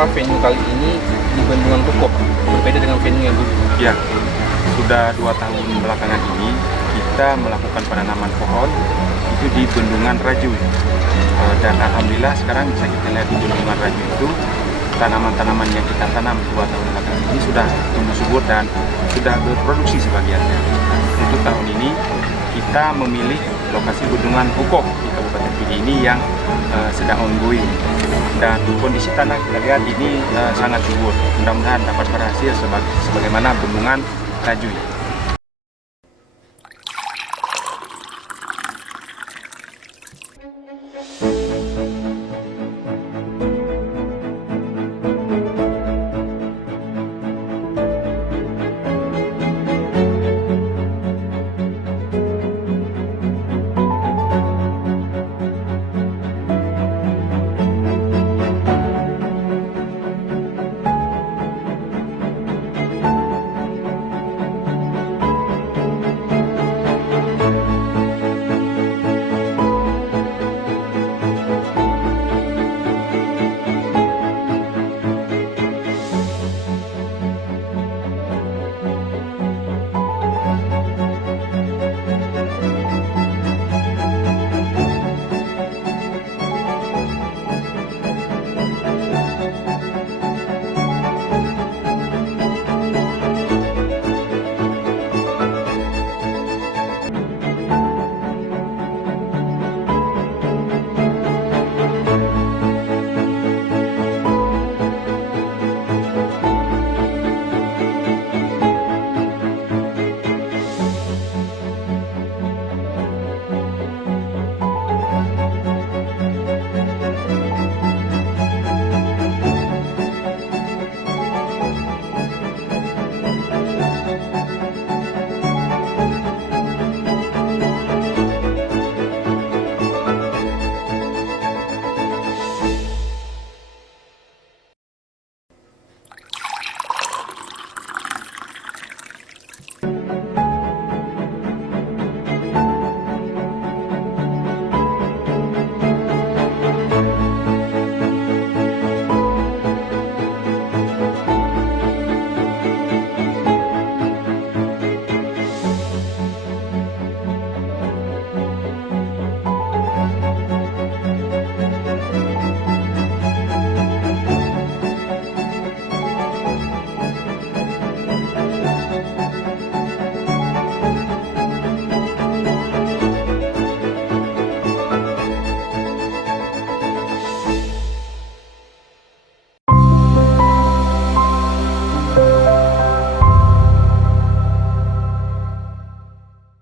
kenapa venue kali ini di Bendungan Rukuk berbeda dengan venue yang dulu? Ya, sudah 2 tahun belakangan ini kita melakukan penanaman pohon itu di Bendungan Raju. Dan alhamdulillah sekarang bisa kita lihat di Bendungan Raju itu tanaman-tanaman yang kita tanam 2 tahun belakangan ini sudah tumbuh subur dan sudah berproduksi sebagiannya. Untuk tahun ini kita memilih lokasi Bendungan Rukuk di Kabupaten Pidi ini yang sedang ongoing, dan kondisi tanah kita lihat ini sangat subur. Mudah-mudahan dapat berhasil sebagaimana Bendungan Raju.